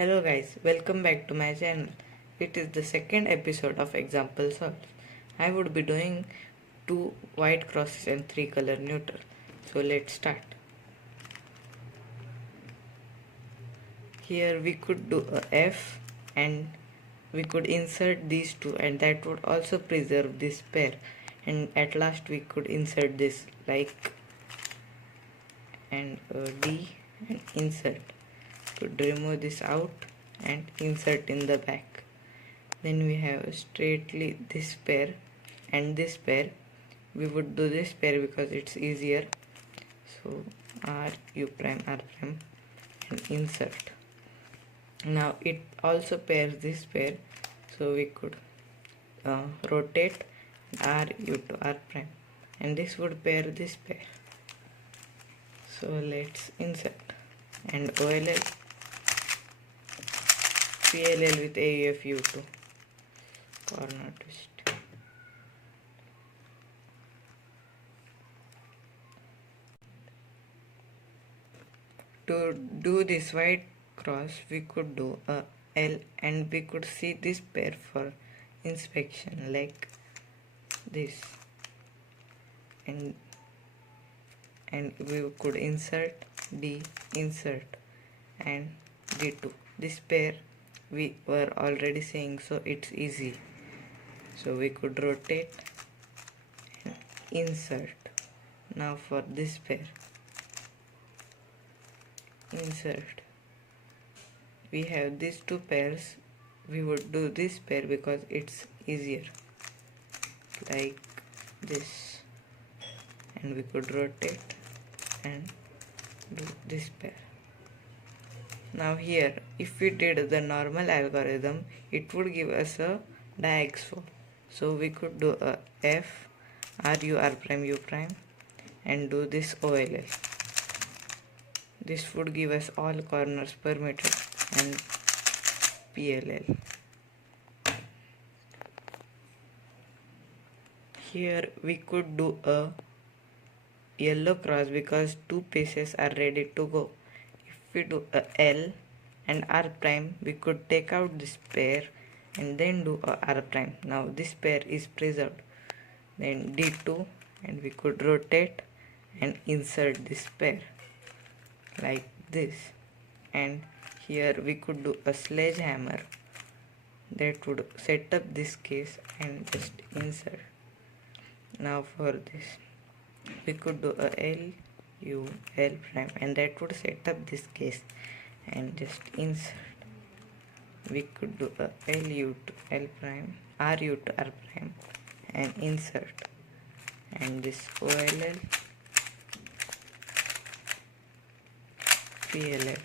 Hello guys, welcome back to my channel. It is the second episode of Example Solved. I would be doing 2 white crosses and 3 color neutral. So let's start. Here we could do a F and we could insert these two, and that would also preserve this pair, and at last we could insert this like and D and insert. Could remove this out and insert in the back. Then we have straightly this pair and this pair. We would do this pair because it's easier. So R U prime R prime and insert. Now it also pairs this pair, so we could rotate R U to R prime, and this would pair this pair. So let's insert and OLL PLL with AUF U2 corner twist. To do this white cross, we could do a L and we could see this pair for inspection like this, and we could insert D, insert and D2. This pair we were already saying, so it's easy. So we could rotate and insert. Now for this pair, insert. We have these two pairs. We would do this pair because it's easier, like this, and we could rotate and do this pair. Now here, if we did the normal algorithm, it would give us a diag swap. So we could do a F R U R prime U prime and do this OLL. This would give us all corners permitted and PLL. Here we could do a yellow cross because two pieces are ready to go. If we do a L and R prime, we could take out this pair and then do a R prime. Now this pair is preserved. Then D2, and we could rotate and insert this pair like this, and here we could do a sledgehammer that would set up this case and just insert. Now for this, we could do a L U L prime, and that would set up this case and just insert. We could do a L U to L prime, R U to R prime and insert, and this OLL PLL.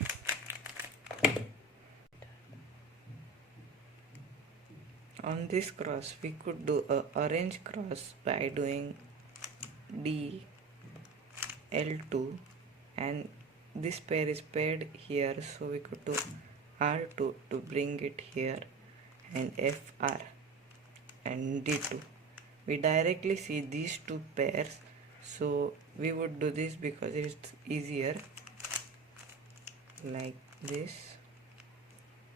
On this cross, we could do a orange cross by doing D L2, and this pair is paired here, so we could do R2 to bring it here and FR and D2. We directly see these two pairs, so we would do this because it's easier, like this.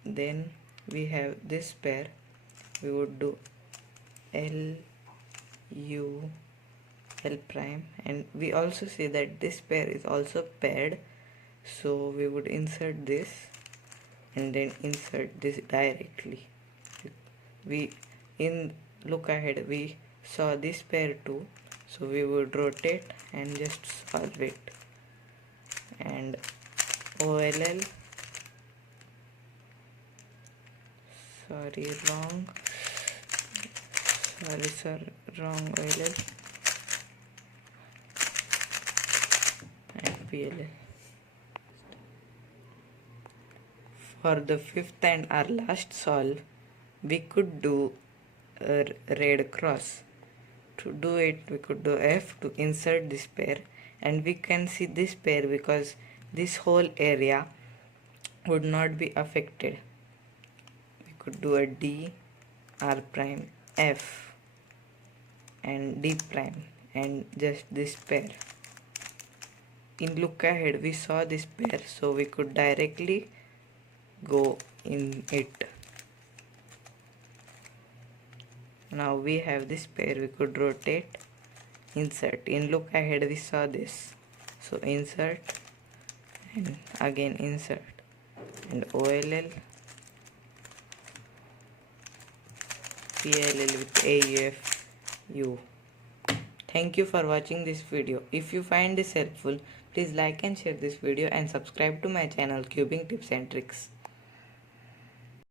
Then we have this pair. We would do L U L prime, and we also see that this pair is also paired, so we would insert this and then insert this directly. We in look ahead, we saw this pair too, so we would rotate and just solve it, and OLL, wrong OLL and PLL. For the fifth and our last solve, we could do a red cross. To do it, we could do F to insert this pair, and we can see this pair because this whole area would not be affected. We could do a D R prime F and D prime and just this pair. In look ahead, we saw this pair, so we could directly go in it. Now we have this pair, we could rotate, insert. In look ahead we saw this, so insert and again insert and OLL PLL with AUF U. Thank you for watching this video. If you find this helpful, please like and share this video and subscribe to my channel Cubing Tips and Tricks.